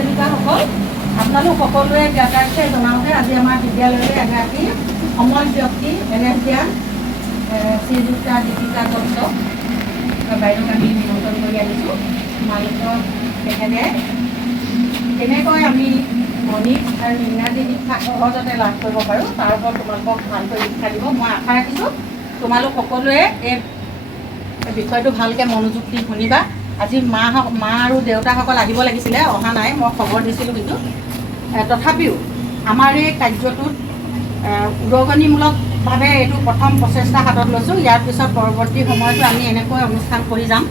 সেৱিকাসকল, আপোনালোক সকলোৱে জ্ঞাতাৰ্থে জনাওঁতে আজি আমাৰ বিদ্যালয়লৈ এগৰাকী সমল ব্যক্তি NSDN শ্ৰীযুক্তা দীপিকা দত্ত বাইদেউক আমি নিমন্ত্ৰণ কৰি আনিছোঁ। তোমালোকৰ তেখেতে কেনেকৈ আমি গণিত আৰু ইংৰাজী শিক্ষা সহজতে লাভ কৰিব পাৰোঁ তাৰ ওপৰত তোমালোকক ভালকৈ শিক্ষা দিব। মই আশা ৰাখিছোঁ তোমালোক সকলোৱে এই বিষয়টো ভালকৈ মনোযোগ দি শুনিবা। আজি মা আৰু দেউতাসকল আহিব লাগিছিলে, অহা নাই, মই খবৰ দিছিলোঁ, কিন্তু তথাপিও আমাৰ এই কাৰ্যটোত উদগনিমূলকভাৱে এইটো প্ৰথম প্ৰচেষ্টা হাতত লৈছোঁ। ইয়াৰ পিছত পৰৱৰ্তী সময়তো আমি এনেকৈ অনুষ্ঠান কৰি যাম।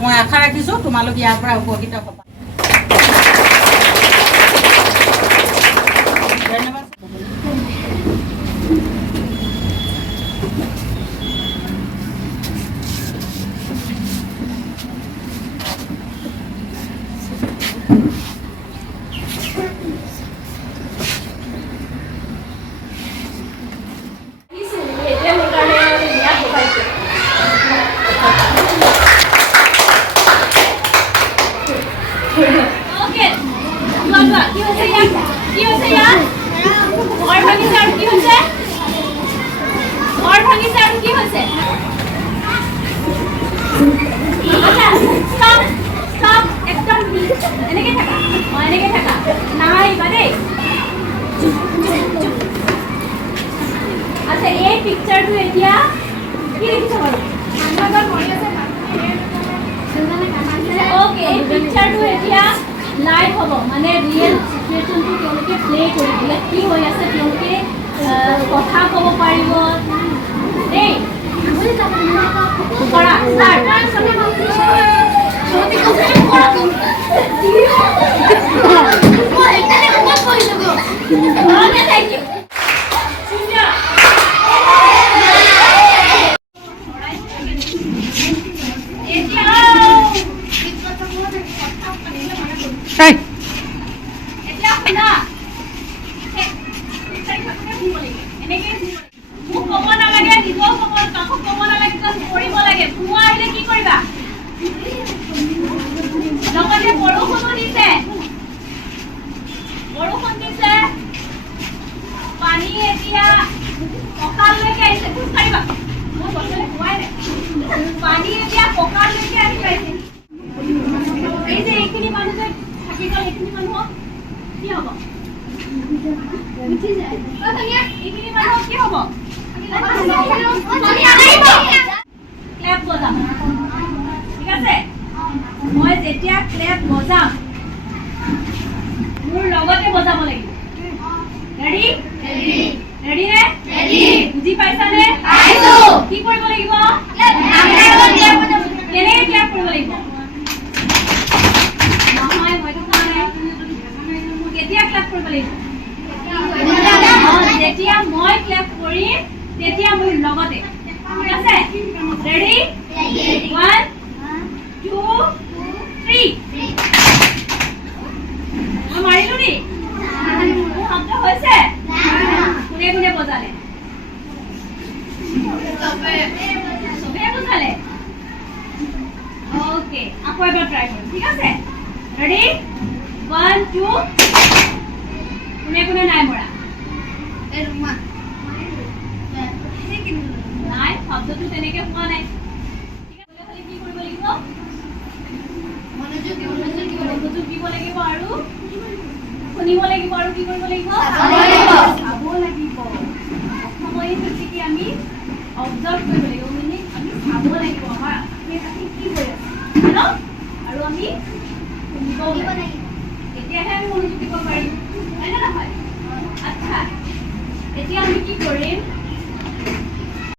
মই আশা ৰাখিছোঁ তোমালোক ইয়াৰ পৰা উপকৃত হ'বা। ধন্যবাদ। লাইভ হ'ব মানে ৰিয়েল চিটুৱেশ্যনটো তেওঁলোকে প্লে কৰিবলৈ কি হৈ আছে তেওঁলোকে কথা ক'ব পাৰিব দেই। কৰা মই যেতিয়া ক্লেপ বজাম মোৰ লগতে বজাব লাগিব। ৰেডি ৰেডি নে বুজি পাইছানে? কি কৰিব লাগিব? কেনেকৈ ক্লেপ কৰিব লাগিব? নহয় মইতো কোৱা নাই। কেতিয়া ক্লেপ কৰিব লাগিব? যেতিয়া মই ক্লেপ কৰিম তেতিয়া মোৰ লগতে। ঠিক আছে? ৰেডি 1 2 3 মই মাৰিলো নি? মোৰ শব্দ হৈছে? কোনে কোনে বজালে? চবে বজালে? ওকে, আকৌ এবাৰ ট্ৰাই কৰিম। ঠিক আছে? ৰেডি 1 2 কোনে কোনে নাই মৰা? নাই, শব্দটো তেনেকে হোৱা নাই। কি কৰিব লাগিব? মনোযোগ দিব লাগিব আৰু শুনিব লাগিব আৰু কি কৰিব লাগিব? চাব লাগিব। সময় হৈছে কি আমি অবজাৰ্ভ কৰিব লাগিব, মানে আমি চাব লাগিব আমাৰ কি হৈ আছে আৰু আমি শুনিব লাগিব। তেতিয়াহে আমি মনোযোগ দিব পাৰিম।